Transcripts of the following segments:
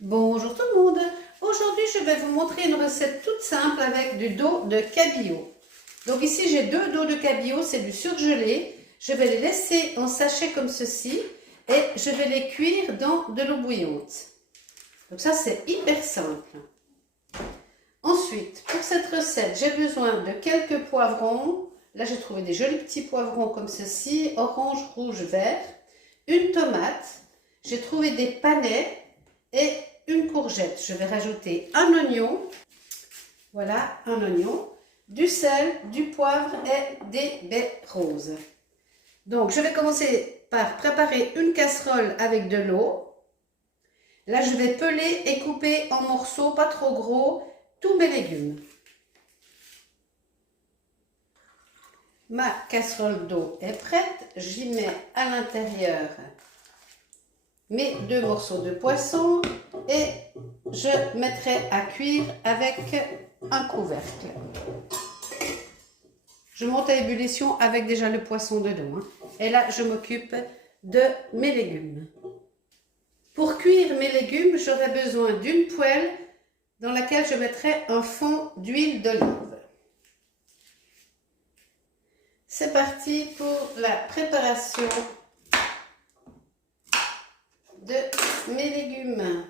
Bonjour tout le monde. Aujourd'hui, je vais vous montrer une recette toute simple avec du dos de cabillaud. Donc ici, j'ai deux dos de cabillaud, c'est du surgelé. Je vais les laisser en sachet comme ceci et je vais les cuire dans de l'eau bouillante. Donc ça, c'est hyper simple. Ensuite, pour cette recette, j'ai besoin de quelques poivrons. Là, j'ai trouvé des jolis petits poivrons comme ceci, orange, rouge, vert. Une tomate. J'ai trouvé des panais et une courgette. Je vais rajouter un oignon. Voilà, un oignon. Du sel, du poivre et des baies roses. Donc, je vais commencer par préparer une casserole avec de l'eau. Là, je vais peler et couper en morceaux, pas trop gros, tous mes légumes. Ma casserole d'eau est prête. J'y mets à l'intérieur mes deux morceaux de poisson et je mettrai à cuire avec un couvercle. Je monte à ébullition avec déjà le poisson dedans. Et là, je m'occupe de mes légumes. Pour cuire mes légumes, j'aurai besoin d'une poêle dans laquelle je mettrai un fond d'huile d'olive. C'est parti pour la préparation de mes légumes.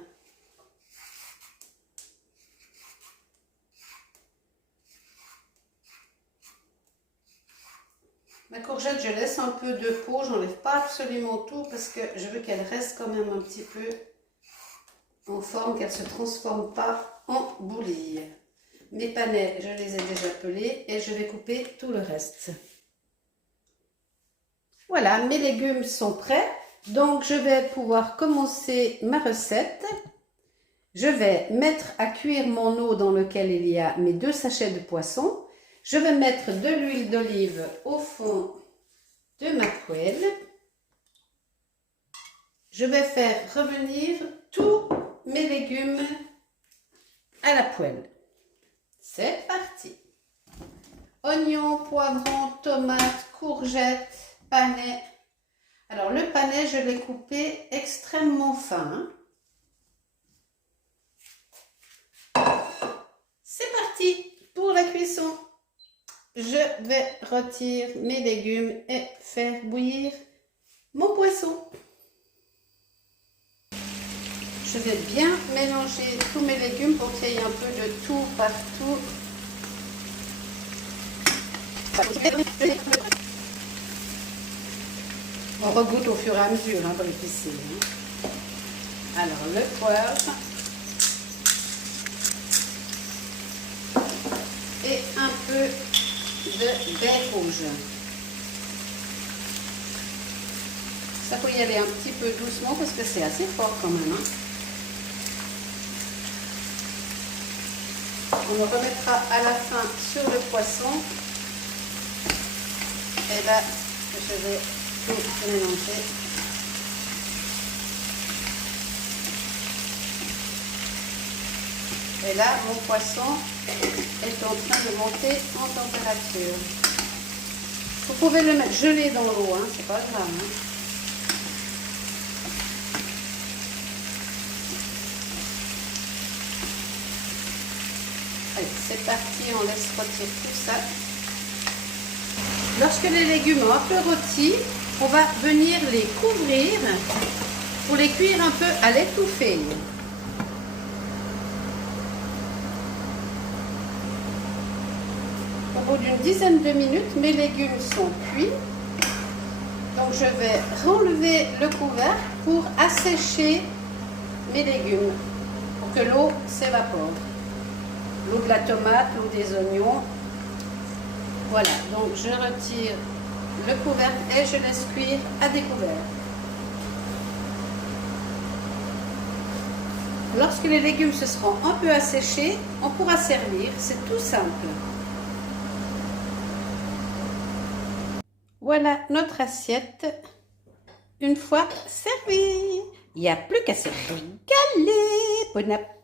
Ma courgette, je laisse un peu de peau, j'enlève pas absolument tout parce que je veux qu'elle reste quand même un petit peu en forme, qu'elle ne se transforme pas en bouillie. Mes panais, je les ai déjà pelés et je vais couper tout le reste. Voilà, mes légumes sont prêts. Donc, je vais pouvoir commencer ma recette. Je vais mettre à cuire mon eau dans lequel il y a mes deux sachets de poisson. Je vais mettre de l'huile d'olive au fond de ma poêle. Je vais faire revenir tous mes légumes à la poêle. C'est parti. Oignons, poivrons, tomates, courgettes, panais. Alors, le panais, je l'ai coupé extrêmement fin. C'est parti pour la cuisson. Je vais retirer mes légumes et faire bouillir mon poisson. Je vais bien mélanger tous mes légumes pour qu'il y ait un peu de tout partout. On regoute au fur et à mesure dans les piscines. Alors, le poivre et un peu de baies rouges. Ça peut y aller un petit peu doucement parce que c'est assez fort quand même. On le remettra à la fin sur le poisson. Et là, je vais tout mélanger. Et là, mon poisson est en train de monter en température. Vous pouvez le mettre gelé dans l'eau, c'est pas grave. Allez, c'est parti, on laisse rôtir tout ça. Lorsque les légumes ont un peu rôti, on va venir les couvrir pour les cuire un peu à l'étouffée. Au bout d'une dizaine de minutes, mes légumes sont cuits. Donc je vais renlever le couvercle pour assécher mes légumes, pour que l'eau s'évapore. L'eau de la tomate, l'eau des oignons. Voilà, donc je retire le couvercle et je laisse cuire à découvert. Lorsque les légumes se seront un peu asséchés, on pourra servir, c'est tout simple. Voilà notre assiette, une fois servie. Il n'y a plus qu'à se régaler. Bon appétit.